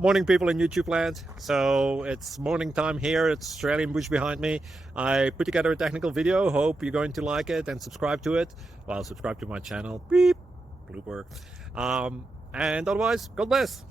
Morning, people in YouTube land. So it's morning time here. It's Australian bush behind me. I put together a technical video. Hope you're going to like it and subscribe to it. Well, subscribe to my channel. Beep, blooper. And otherwise, God bless.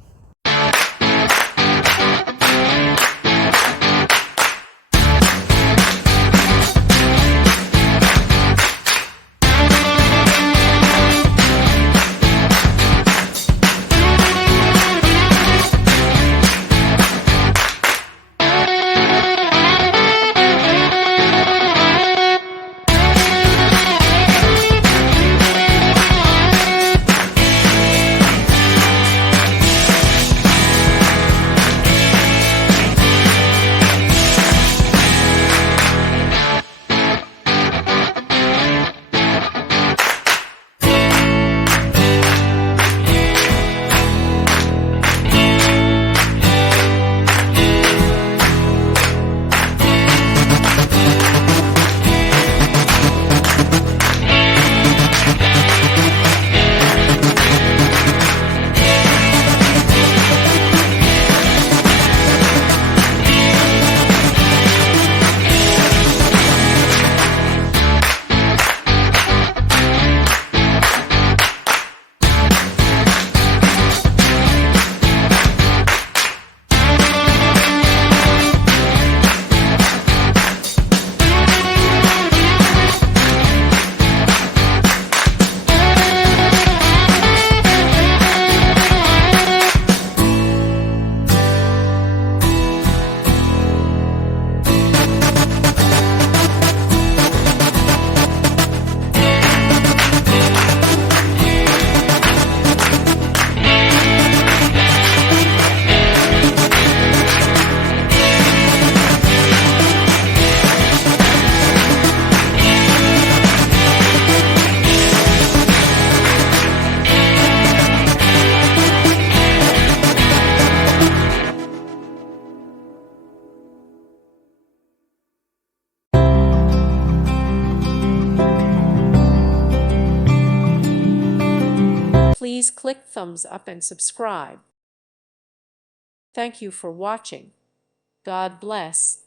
Please click thumbs up and subscribe. Thank you for watching. God bless.